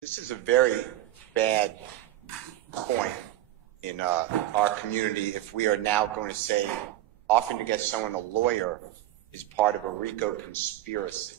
This is a very bad point in our community if we are now going to say offering to get someone a lawyer is part of a RICO conspiracy.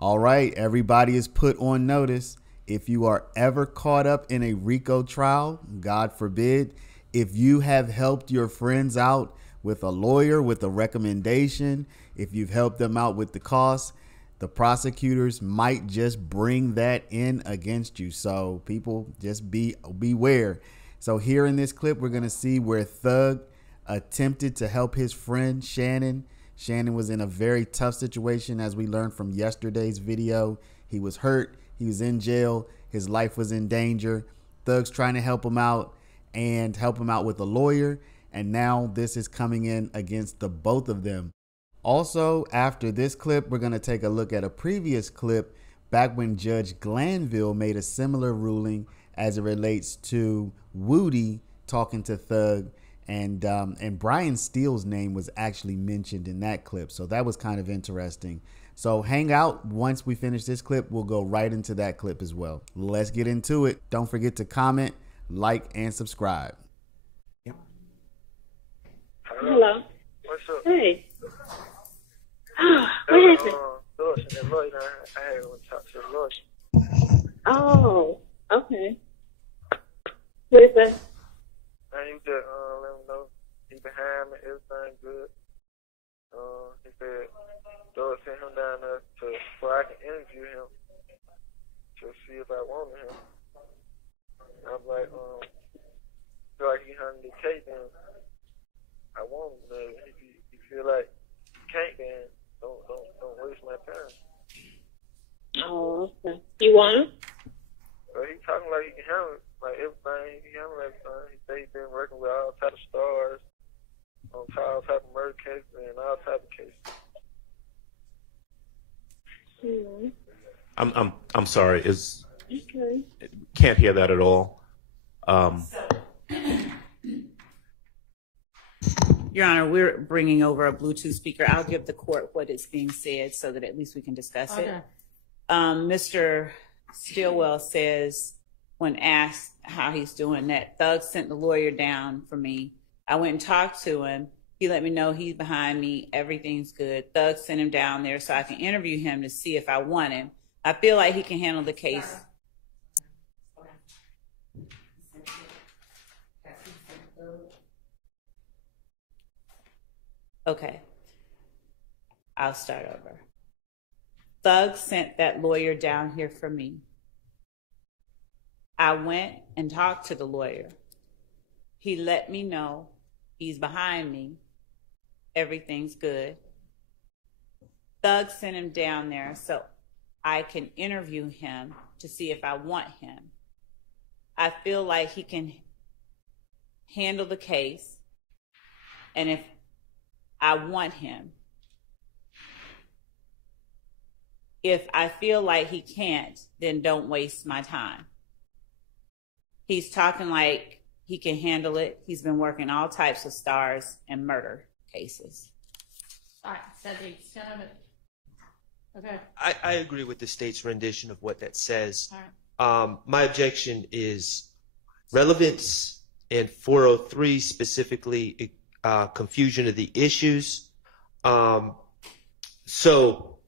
All right, everybody is put on notice. If you are ever caught up in a RICO trial, God forbid, if you have helped your friends out with a lawyer, with a recommendation, if you've helped them out with the costs, the prosecutors might just bring that in against you. So people, just beware. So here in this clip, we're going to see where Thug attempted to help his friend Shannon. Shannon was in a very tough situation, as we learned from yesterday's video. He was hurt. He was in jail. His life was in danger. Thug's trying to help him out and help him out with a lawyer. And now this is coming in against the both of them. Also, after this clip, we're going to take a look at a previous clip back when Judge Glanville made a similar ruling as it relates to Woody talking to Thug, and Brian Steele's name was actually mentioned in that clip. So that was kind of interesting. So hang out. Once we finish this clip, we'll go right into that clip as well. Let's get into it. Don't forget to comment, like, and subscribe. Hello. What's up? Hey. What happened? I had to talk to the lawyer. Oh, okay. What is that? And you just let him know he behind me, everything good. He said, Lord sent him down there so I can interview him to see if I wanted him. I'm like, feel like he handled the case, then I want him. If you feel like you can't, then don't waste my time. Oh, okay. You want him? But he talking like he can handle it, like everything. He can handle everything. He say he's been working with all type of stars on all type of murder cases and all type of cases. Mm-hmm. I'm sorry. Okay. Can't hear that at all. Your Honor, we're bringing over a Bluetooth speaker. I'll give the court what is being said so that at least we can discuss it. Mr. Stillwell says, when asked how he's doing, that Thug sent the lawyer down for me. I went and talked to him. He let me know he's behind me. Everything's good. Thug sent him down there so I can interview him to see if I want him. I feel like he can handle the case. Okay. I'll start over. Thug sent that lawyer down here for me. I went and talked to the lawyer. He let me know he's behind me. Everything's good. Thug sent him down there so I can interview him to see if I want him. I feel like he can handle the case, and if I want him. If I feel like he can't, then don't waste my time. He's talking like he can handle it. He's been working all types of stars and murder cases. All right, that's the extent of it. Okay. I agree with the state's rendition of what that says. All right. My objection is relevance and 403 specifically, confusion of the issues. So,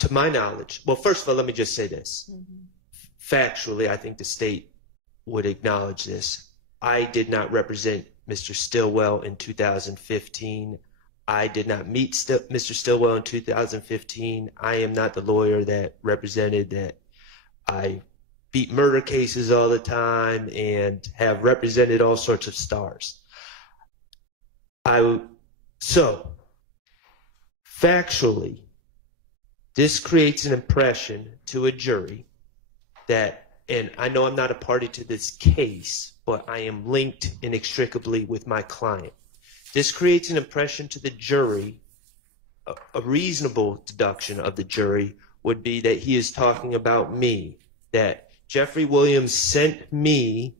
to my knowledge, well, first of all, let me just say this. Factually, I think the state would acknowledge this. I did not represent Mr. Stillwell in 2015. I did not meet Mr. Stillwell in 2015. I am not the lawyer that represented that. I beat murder cases all the time and have represented all sorts of stars. So, factually, this creates an impression to a jury that, and I know I'm not a party to this case, but I am linked inextricably with my client. This creates an impression to the jury. A reasonable deduction of the jury would be that he is talking about me, that Jeffrey Williams sent me,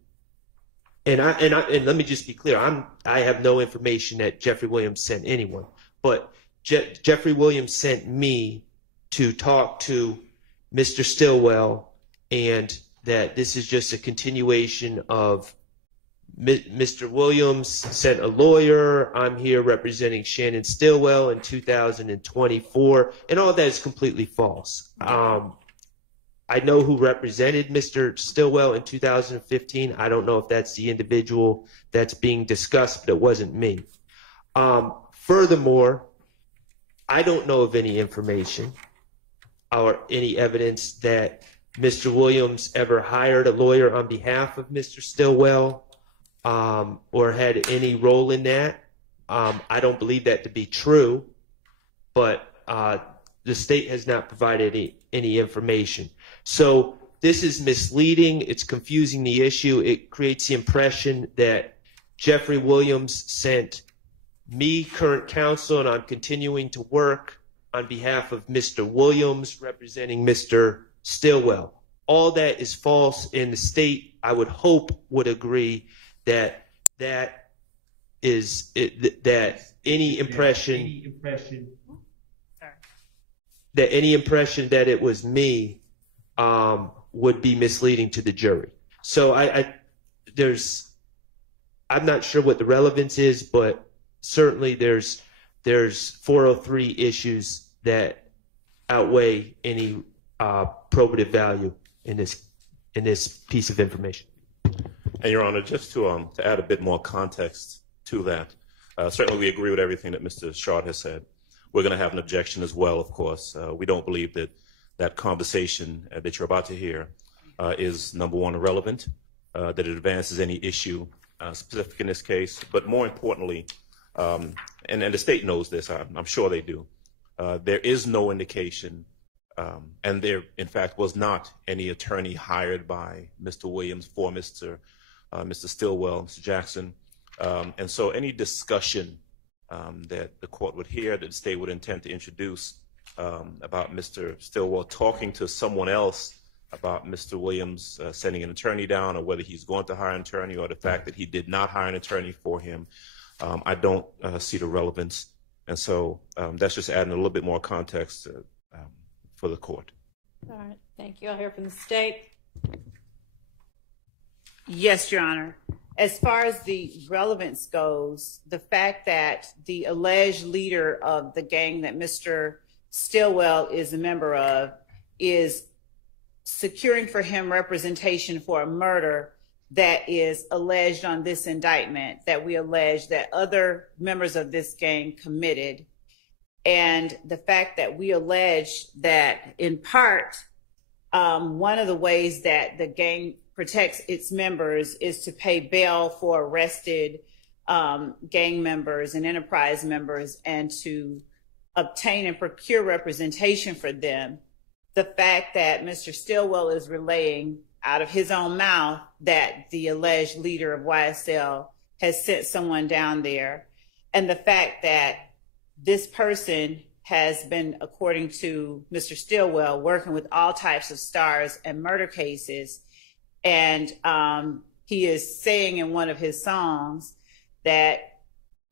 and let me just be clear, I have no information that Jeffrey Williams sent anyone, but Jeffrey Williams sent me to talk to Mr. Stillwell, and that this is just a continuation of Mr. Williams sent a lawyer. I'm here representing Shannon Stillwell in 2024, and all that is completely false. I know who represented Mr. Stillwell in 2015. I don't know if that's the individual that's being discussed, but it wasn't me. Furthermore, I don't know of any information or any evidence that Mr. Williams ever hired a lawyer on behalf of Mr. Stillwell or had any role in that. I don't believe that to be true, but the state has not provided any information. So this is misleading. It's confusing the issue. It creates the impression that Jeffrey Williams sent me, current counsel, and I'm continuing to work on behalf of Mr. Williams representing Mr. Stillwell. All that is false, and the state, I would hope, would agree that that is that any impression that it was me would be misleading to the jury. So I'm not sure what the relevance is, but certainly there's 403 issues that outweigh any probative value in this piece of information. And Your Honor, just to add a bit more context to that, certainly we agree with everything that Mr. Short has said. We're going to have an objection as well, of course. We don't believe that conversation that you're about to hear is, number one, irrelevant, that it advances any issue specific in this case. But more importantly, and the state knows this, I'm sure they do, there is no indication, and there, in fact, was not any attorney hired by Mr. Williams for Mr. Stillwell, Mr. Jackson. And so any discussion that the court would hear, that the state would intend to introduce about Mr. Stillwell talking to someone else about Mr. Williams sending an attorney down, or whether he's going to hire an attorney, or the fact that he did not hire an attorney for him, I don't see the relevance. And so that's just adding a little bit more context for the court. All right, thank you. I'll hear from the state. Yes, Your Honor. As far as the relevance goes, the fact that the alleged leader of the gang that Mr. Stillwell is a member of is securing for him representation for a murder that is alleged on this indictment, that we allege that other members of this gang committed, and the fact that we allege that in part, one of the ways that the gang protects its members is to pay bail for arrested gang members and enterprise members and to obtain and procure representation for them. The fact that Mr. Stillwell is relaying out of his own mouth that the alleged leader of YSL has sent someone down there, and the fact that this person has been, according to Mr. Stillwell, working with all types of stars and murder cases. And he is saying in one of his songs that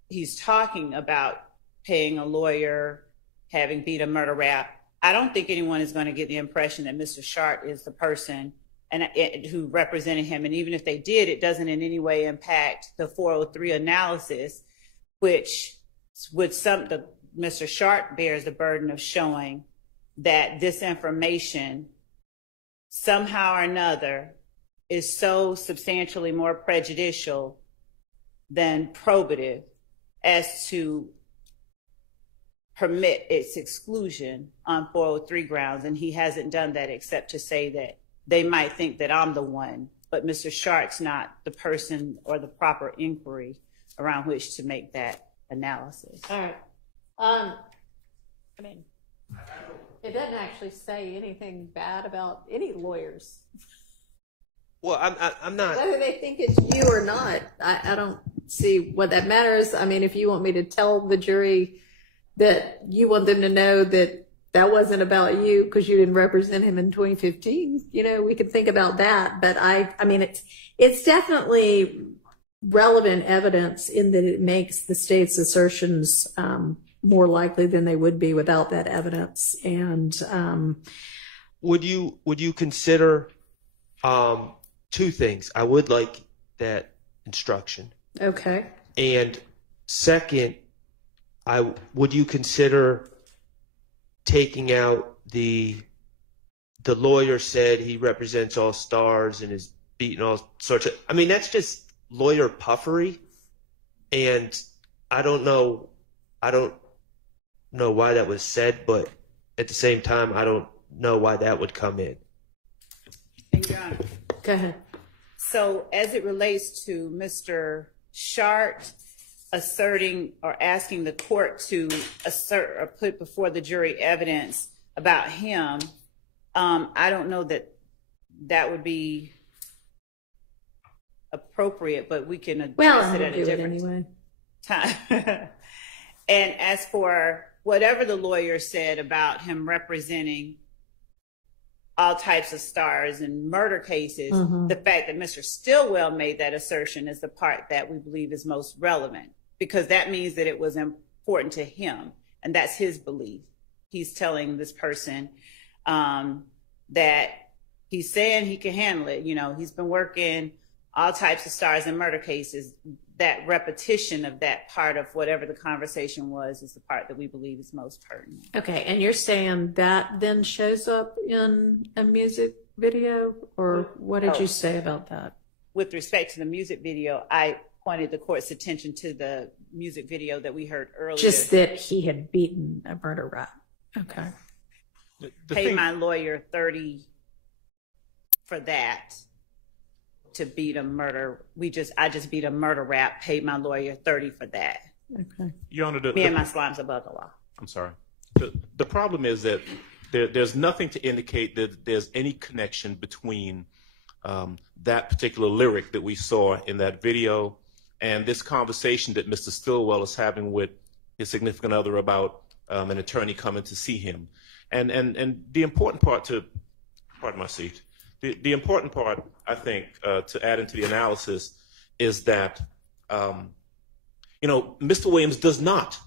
he's talking about paying a lawyer, having beat a murder rap. I don't think anyone is going to get the impression that Mr. Shart is the person who represented him. And even if they did, it doesn't in any way impact the 403 analysis, which would Mr. Shart bears the burden of showing that this information somehow or another is so substantially more prejudicial than probative as to permit its exclusion on 403 grounds. And he hasn't done that except to say that they might think that I'm the one, but Mr. Shart's not the person or the proper inquiry around which to make that analysis. All right. I mean, it doesn't actually say anything bad about any lawyers. Well, I'm not. Whether they think it's you or not, I don't see what that matters. I mean, if you want me to tell the jury that you want them to know that that wasn't about you because you didn't represent him in 2015, you know, we could think about that. But I mean, it's definitely relevant evidence in that it makes the state's assertions more likely than they would be without that evidence. And would you consider two things? I would like that instruction. Okay. And second, would you consider taking out the lawyer said he represents all stars and is beating all sorts of, I mean, that's just lawyer puffery. And I don't know why that was said, but at the same time, I don't know why that would come in. Your Honor. Go ahead. So as it relates to Mr. Shart asserting or asking the court to assert or put before the jury evidence about him, I don't know that would be appropriate, but we can address it at a different time. And as for whatever the lawyer said about him representing all types of stars in murder cases, the fact that Mr. Stillwell made that assertion is the part that we believe is most relevant, because that means that it was important to him, and that's his belief. He's telling this person that he's saying he can handle it. You know, he's been working all types of stars in murder cases. That repetition of that part of whatever the conversation was is the part that we believe is most pertinent. Okay, and you're saying that then shows up in a music video, or what did you say about that? With respect to the music video, I pointed the court's attention to the music video that we heard earlier. Just that he had beaten a murder rap. Okay. Pay my lawyer $30 for that. To beat a murder, I just beat a murder rap, paid my lawyer $30 for that. Okay. Your Honor, me and my slime's above the law. I'm sorry. The problem is that there's nothing to indicate that there's any connection between that particular lyric that we saw in that video and this conversation that Mr. Stillwell is having with his significant other about an attorney coming to see him. And the important part to, pardon my seat, the important part, I think, to add into the analysis is that, Mr. Williams does not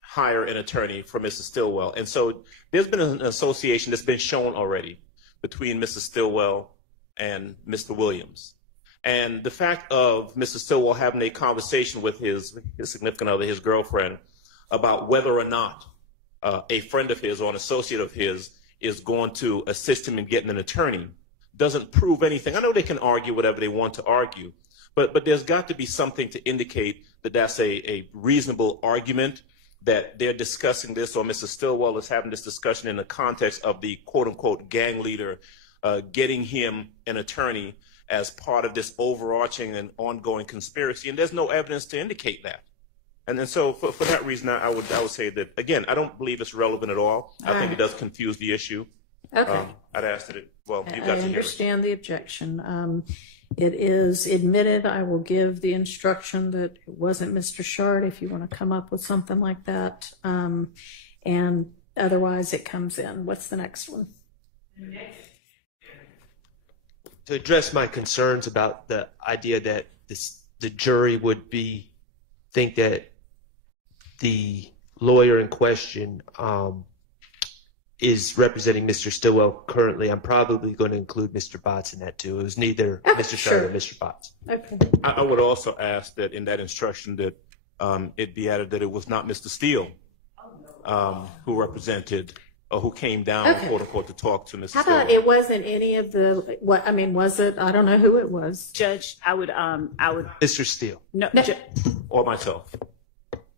hire an attorney for Mrs. Stillwell. And so there's been an association that's been shown already between Mrs. Stillwell and Mr. Williams. And the fact of Mr. Stillwell having a conversation with his significant other, his girlfriend, about whether or not a friend of his or an associate of his is going to assist him in getting an attorney doesn't prove anything. I know they can argue whatever they want to argue, but there's got to be something to indicate that that's a reasonable argument that they're discussing this, or Mr. Stillwell is having this discussion in the context of the quote-unquote gang leader getting him an attorney as part of this overarching and ongoing conspiracy, and there's no evidence to indicate that. And then so for that reason, I would say that, again, I don't believe it's relevant at all. I think it does confuse the issue. Okay. I'd ask that you got to hear it. I understand the objection. It is admitted. I will give the instruction that it wasn't Mr. Shard if you want to come up with something like that. And otherwise it comes in. What's the next one? To address my concerns about the idea that the jury would think that the lawyer in question is representing Mr. Stillwell currently, I'm probably going to include Mr. Botts in that too. It was neither Mr. Shard or Mr. Botts. Okay. I would also ask that in that instruction that it be added that it was not Mr. Steele who represented or who came down, quote unquote, to talk to Mr. How Stillwell. about it wasn't any of the, was it? I don't know who it was. Judge, I would. Mr. Steele. No. Or myself.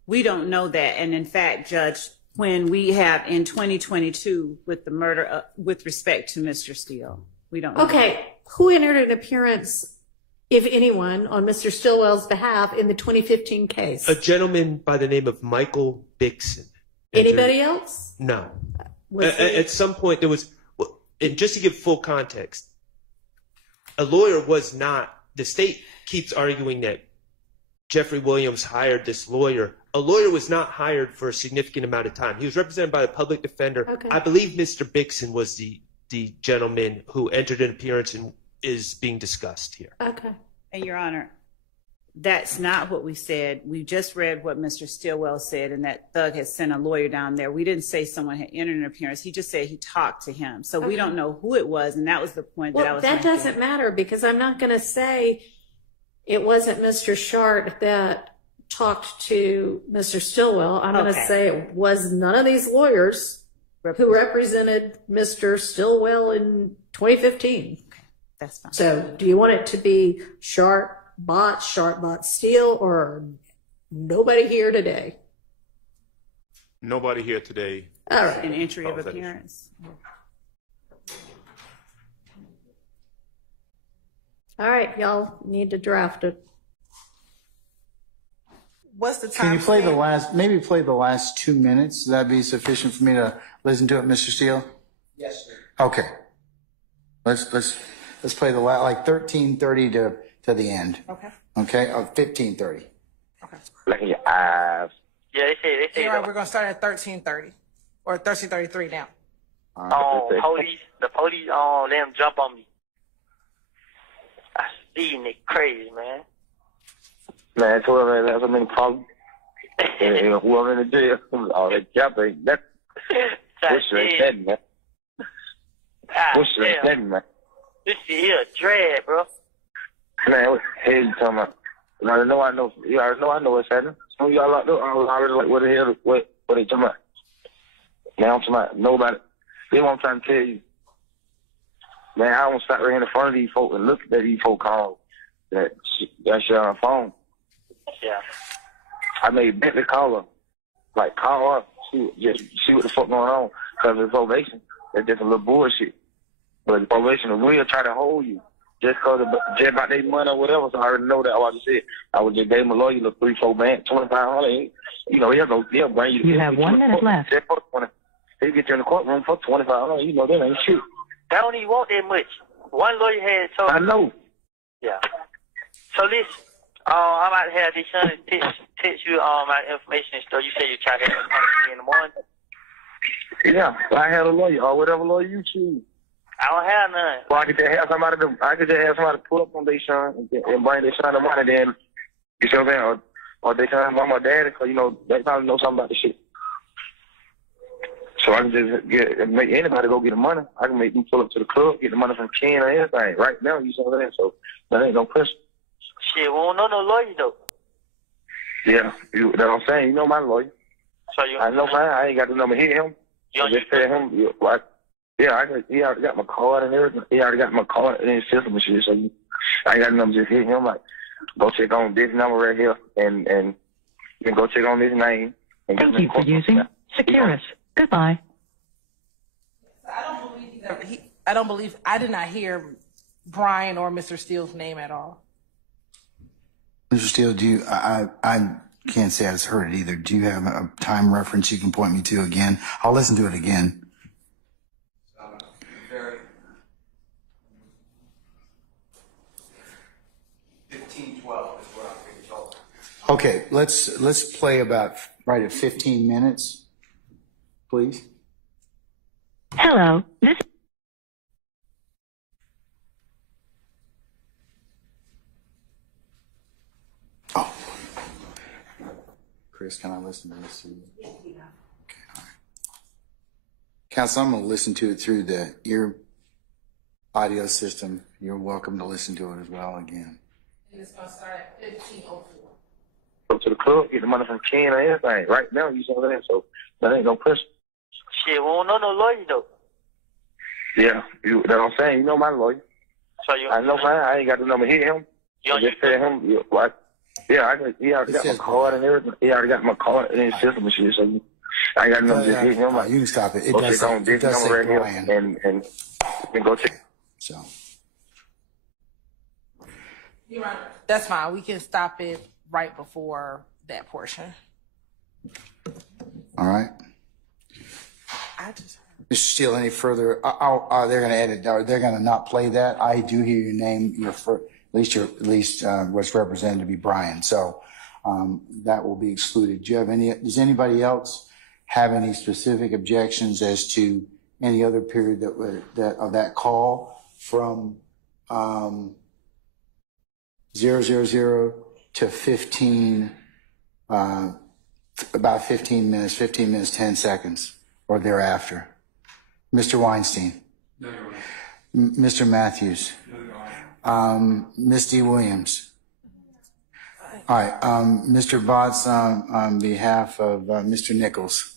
We don't know that. And in fact, Judge, when we have in 2022 with the murder, with respect to Mr. Steele, we don't know. Okay. Who entered an appearance, if anyone, on Mr. Stillwell's behalf in the 2015 case? A gentleman by the name of Michael Bixson. Anybody else? No. At some point there was, and just to give full context, a lawyer was not, the state keeps arguing that Jeffrey Williams hired this lawyer. A lawyer was not hired for a significant amount of time. He was represented by a public defender. Okay. I believe Mr. Bixson was the gentleman who entered an appearance and is being discussed here. Okay. And Your Honor, That's not what we said. We just read what Mr. Stillwell said, and that Thug had sent a lawyer down there. We didn't say someone had entered an appearance. He just said he talked to him. So we don't know who it was, and that was the point that I was making. That doesn't matter, because I'm not going to say it wasn't Mr. Shart that talked to Mr. Stillwell. I'm going to say it was none of these lawyers who represented Mr. Stillwell in 2015. Okay, that's fine. So do you want it to be Shart bot Steele, or nobody here today? Nobody here today. All right. An entry of appearance. All right, y'all need to draft it. What's the time? Can you play maybe play the last 2 minutes? That'd be sufficient for me to listen to it, Mr. Steele? Yes, sir. Okay. Let's play the like 13:30 to the end. Okay. Okay, of 15:30. Okay. Look in your eyes. Yeah, they say. All right, we're gonna start at 13:30 or 13:33 now. The police, let them jump on me. I see Nick crazy, man. Man, whoever has so many problems, and whoever in the jail, all that jumping, that what should I say, man? What should I say, man? This shit here a drag, bro. Man, what the hell you talking about? You already know I know what's happening. Some of y'all know, I was already like, what the hell, what they talking about? Now I'm talking about nobody. This what I'm trying to tell you. Man, I don't stop right in front of these folks and look at these folks call that shit on the phone. Yeah. I made Bentley call her. Like, call her, see what the fuck going on. Because of the probation, that's just a little bullshit. But the probation will try to hold you. Just about their money or whatever, so I already know that. All I just said, I would just gave him a lawyer, look, 3-4 man, $2,500. You know, he'll bring you. You have 1 minute left. He'll get you in the courtroom for $2,500. You know, that ain't shit. They don't even want that much. One lawyer had told me. I know. Yeah. So listen, I'm about to have this son text you my information and stuff. You said you try to have it in the morning. Yeah, I had a lawyer or whatever lawyer you choose. I don't have none. Well, I could just have somebody pull up on their son and bring their son the money. Then you see what I'm saying, or they son, mom or daddy, because you know they probably know something about the shit. So I can just make anybody go get the money. I can make them pull up to the club, get the money from Ken or anything. Right now, you see what I'm saying? So that ain't no pressure. Shit, we don't know no lawyer though. Yeah, that's what I'm saying. You know my lawyer. So I know mine. I ain't got the number. Hit him. I just tell him like. Yeah, he already got my card and everything. He already got my card and his system and shit. So I ain't got no number. Just hit him like, go check on this number right here, and then go check on this name. And thank you for using Securus. Goodbye. I did not hear Brian or Mr. Steele's name at all. Mr. Steele, I can't say I've heard it either. Do you have a time reference you can point me to again? I'll listen to it again. 15:12 is what I'm being told. Okay, let's play about right at 15 minutes, please. Hello. Oh. Chris, can I listen to this through? Yeah. Okay, all right. Counsel, I'm going to listen to it through the ear audio system. You're welcome to listen to it as well again. And it's going to start at 15:04. Go to the club, get the money from Ken or anything. Right now, you see what I'm saying? So that ain't no pressure. Shit, we don't know no lawyer though. Yeah, that's what I'm saying. You know my lawyer. So I know mine. I ain't got the number. Hit him. I just tell him like, yeah, he already got my card and everything. He already got my card and his system and shit. So I ain't got no number. Just hit him like, you can stop it. It go does check on this number right here and go check. So. You're right. That's fine. We can stop it right before that portion. All right. Mr. Steele, any further? They're going to edit. They're going to not play that. I do hear your name. At least what's represented to be Brian. So that will be excluded. Do you have any? Does anybody else have any specific objections as to any other period of that call from 000 to 15, about 15 minutes, 10 seconds, or thereafter. Mr. Weinstein. No, Your Honor. Mr. Matthews. No, Your Honor. Ms. D. Williams. All right. Mr. Botts on behalf of Mr. Nichols.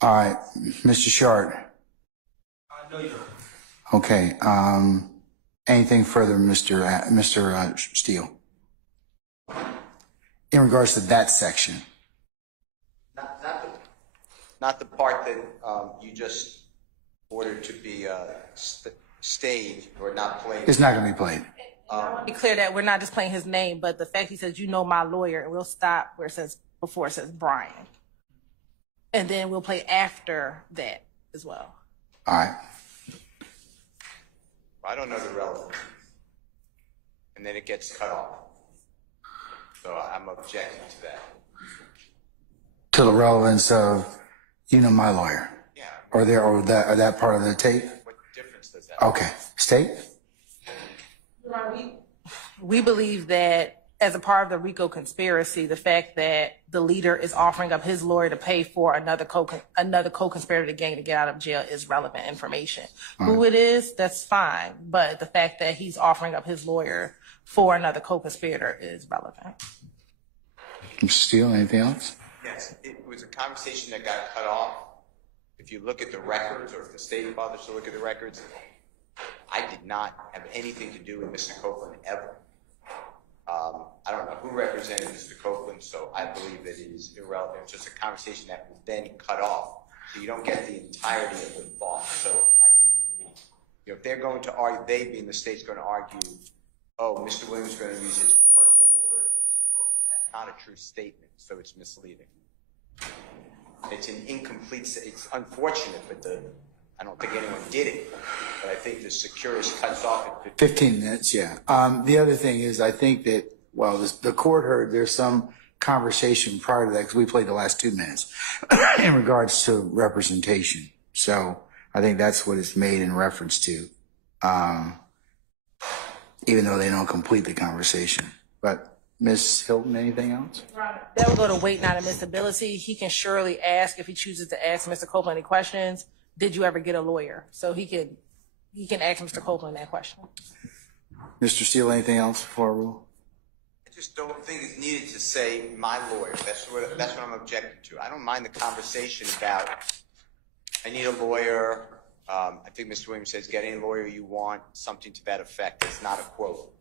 All right. Mr. Short. No, Your Honor. Okay. Anything further, Mr. Steele? In regards to that section. Not the part that you just ordered to be staged or not played. It's not going to be played. I want to be clear that we're not just playing his name, but the fact he says, you know my lawyer, and we'll stop where it says, before it says Brian. And then we'll play after that as well. All right. I don't know the relevance. And then it gets cut off. So I'm objecting to that. To the relevance of, you know, my lawyer. Yeah. Or that part of the tape? What difference does that make? Okay. State? We believe that as a part of the RICO conspiracy, the fact that the leader is offering up his lawyer to pay for another co-conspirator to gang to get out of jail is relevant information. Who it is, that's fine. But the fact that he's offering up his lawyer for another co-conspirator is relevant. Mr. Steele, anything else? Yes, it was a conversation that got cut off. If you look at the records, or if the state bothers to look at the records, I did not have anything to do with Mr. Copeland ever. I don't know who represented Mr. Copeland, so I believe that it is irrelevant. It's just a conversation that was then cut off. So you don't get the entirety of the thought. So I do believe, you know, if they're going to argue, they being the state's going to argue, oh, Mr. Williams is going to use his personal lawyer, that's not a true statement, so it's misleading. It's an incomplete, it's unfortunate, but I don't think anyone did it, but I think the securist cuts off at 15 minutes, yeah. The other thing is, I think that, well, the court heard there's some conversation prior to that, because we played the last 2 minutes, in regards to representation. So I think that's what it's made in reference to, even though they don't complete the conversation. But Ms. Hilton, anything else? That would go to weight, not admissibility. He can surely ask, if he chooses to ask Mr. Copeland any questions, did you ever get a lawyer? So he can ask Mr. Copeland that question. Mr. Steele, anything else before I rule? I just don't think it's needed to say my lawyer. That's what I'm objecting to. I don't mind the conversation about I need a lawyer. I think Mr. Williams says get any lawyer you want, something to that effect. It's not a quote.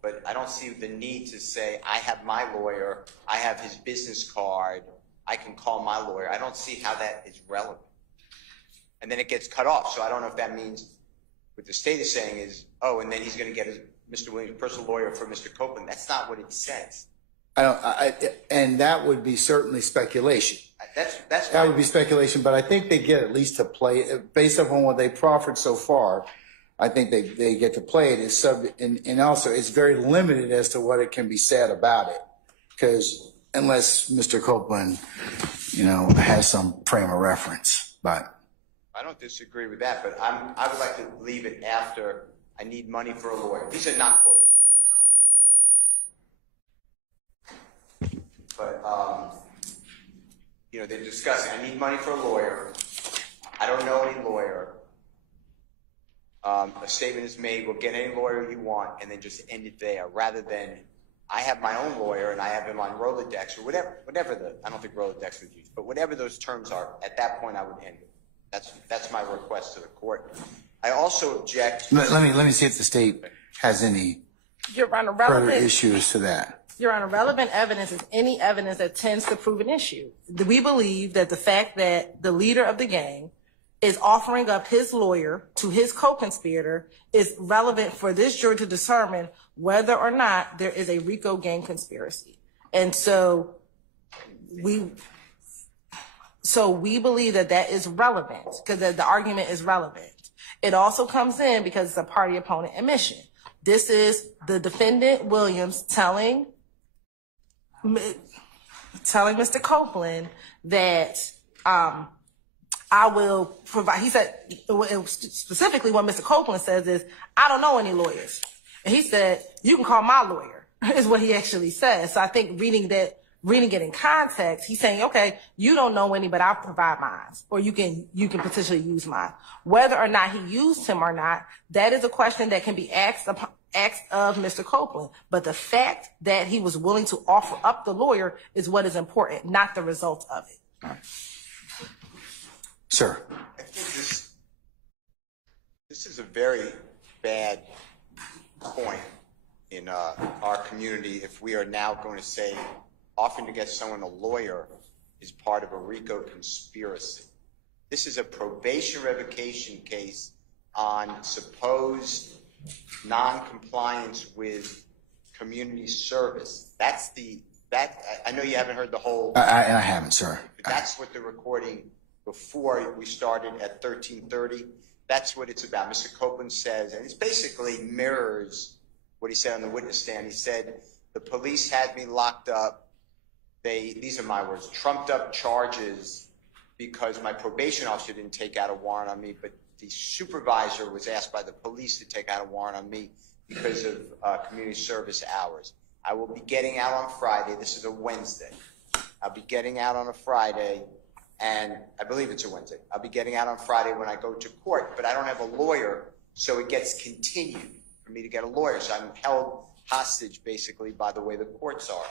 But I don't see the need to say I have my lawyer, I have his business card, I can call my lawyer. I don't see how that is relevant. And then it gets cut off. So I don't know if that means what the state is saying is, oh, and then he's going to get Mr. Williams' personal lawyer for Mr. Copeland. That's not what it says. And that would be certainly speculation. That would be speculation, but I think they get at least to play it based upon what they proffered so far. I think they get to play it and also it's very limited as to what it can be said about it, because unless Mr. Copeland, you know, has some frame of reference, but. I don't disagree with that, but I would like to leave it after I need money for a lawyer. These are not quotes. But, you know, they're discussing, I need money for a lawyer. I don't know any lawyer. A statement is made, we'll get any lawyer you want, and then just end it there, rather than I have my own lawyer and I have him on Rolodex or whatever I don't think Rolodex would use, but whatever those terms are, at that point I would end it. That's my request to the court. I also object. Let me see if the state has any further issues to that. Your Honor, relevant evidence is any evidence that tends to prove an issue. We believe that the fact that the leader of the gang is offering up his lawyer to his co-conspirator is relevant for this jury to determine whether or not there is a RICO gang conspiracy. And so we believe that is relevant, because the argument is relevant. It also comes in because it's a party opponent admission. This is the defendant, Williams, telling Mr. Copeland that I will provide. He said, specifically what Mr. Copeland says is, I don't know any lawyers. And he said, you can call my lawyer. is what he actually says. So I think reading it in context, he's saying, okay, you don't know any, but I'll provide mine, or you can potentially use mine. Whether or not he used him or not, that is a question that can be asked of Mr. Copeland. But the fact that he was willing to offer up the lawyer is what is important, not the result of it. All right. Sir. I think this is a very bad point in our community if we are now going to say offering to get someone a lawyer is part of a RICO conspiracy. This is a probation revocation case on supposed non-compliance with community service. I know you haven't heard the whole. I haven't, sir. That's what the recording before we started at 13:30. That's what it's about. Mr. Copeland says, and it basically mirrors what he said on the witness stand. He said, the police had me locked up. These are my words, trumped up charges because my probation officer didn't take out a warrant on me, but the supervisor was asked by the police to take out a warrant on me because of community service hours. I will be getting out on Friday. This is a Wednesday. I'll be getting out on a Friday, and I believe it's a Wednesday. I'll be getting out on Friday when I go to court, but I don't have a lawyer, so it gets continued for me to get a lawyer. So I'm held hostage, basically, by the way the courts are.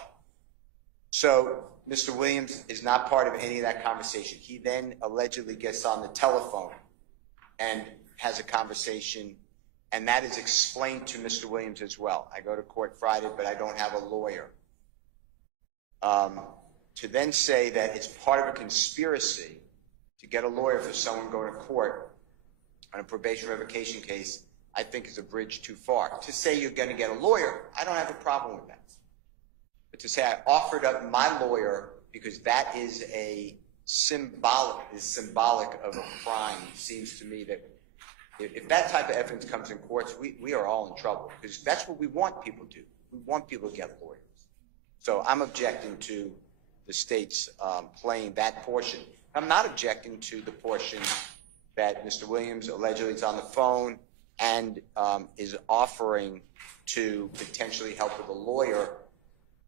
So Mr. Williams is not part of any of that conversation. He then allegedly gets on the telephone and has a conversation, and that is explained to Mr. Williams as well. I go to court Friday, but I don't have a lawyer. To then say that it's part of a conspiracy to get a lawyer for someone going to court on a probation revocation case, I think is a bridge too far. To say you're going to get a lawyer, I don't have a problem with that. But to say I offered up my lawyer because that is symbolic of a crime, seems to me that if that type of evidence comes in courts, we are all in trouble, because that's what we want people to do. We want people to get lawyers. So I'm objecting to the state's playing that portion. I'm not objecting to the portion that Mr. Williams allegedly is on the phone and is offering to potentially help with a lawyer.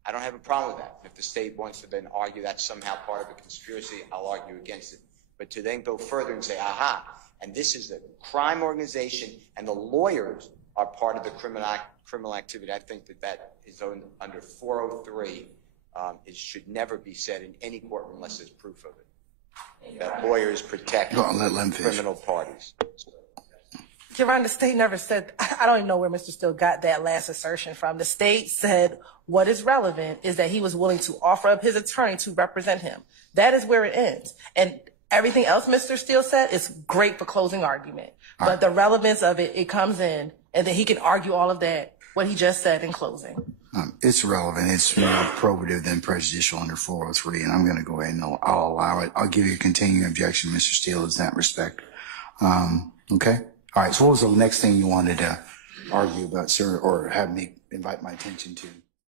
I don't have a problem with that. If the state wants to then argue that's somehow part of a conspiracy, I'll argue against it. But to then go further and say, aha, and this is a crime organization and the lawyers are part of the criminal activity, I think that is under 403. It should never be said in any courtroom unless there's proof of it, that lawyers protect criminal parties. Your Honor, the state never said, I don't even know where Mr. Steele got that last assertion from. The state said what is relevant is that he was willing to offer up his attorney to represent him. That is where it ends. And everything else Mr. Steele said is great for closing argument. But the relevance of it, it comes in, and then he can argue all of that, what he just said in closing. It's relevant. It's more probative than prejudicial under 403, and I'm going to go ahead and I'll allow it. I'll give you a continuing objection, Mr. Steele, in that respect. Okay? All right, so what was the next thing you wanted to argue about, sir, or have me invite my attention to?